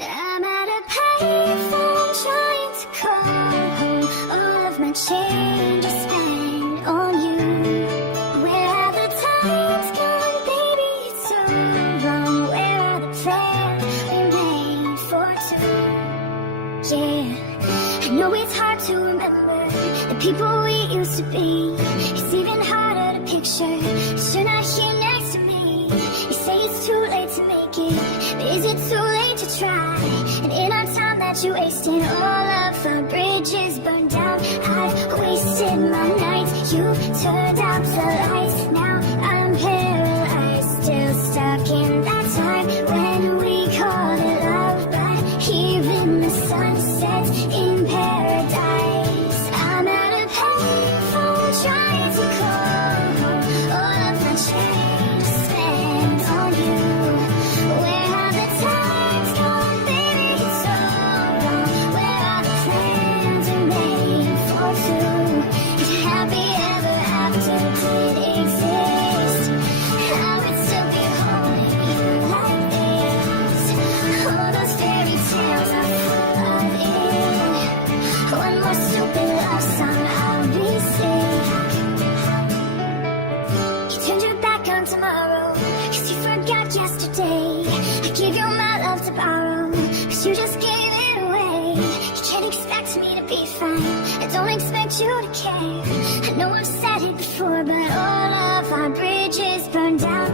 I'm at a payphone trying to call home. All of my change is spent on you. Where have the times gone, baby? It's so long. Where are the plans we made for two? Yeah, I know it's hard to remember the people we used to be. It's even harder to picture that you're not here next to me. You say it's too late to make it, but is it too late to try? And in our time that you wasted, all of our bridges burned down. I've wasted my nights, you turned out the lights. Now I'm paralyzed, still stuck in that time when we called it love. But here in the sunset in paradise, I'm at a payphone trying to call home. All of my change is spent on you. Where have the times gone, baby? It's so long. Where are the plans we made for two? If happy ever after did exist, I would still be holding you like this. All those fairy tales are full of it. One more stupid love song, I'll be sick. You turned your back on tomorrow, 'cause you forgot yesterday. I gave you my love to borrow, 'cause you just gave it away. You can't expect me to be fine, I don't expect you to care. I know I've said it before, but all of our bridges burned down.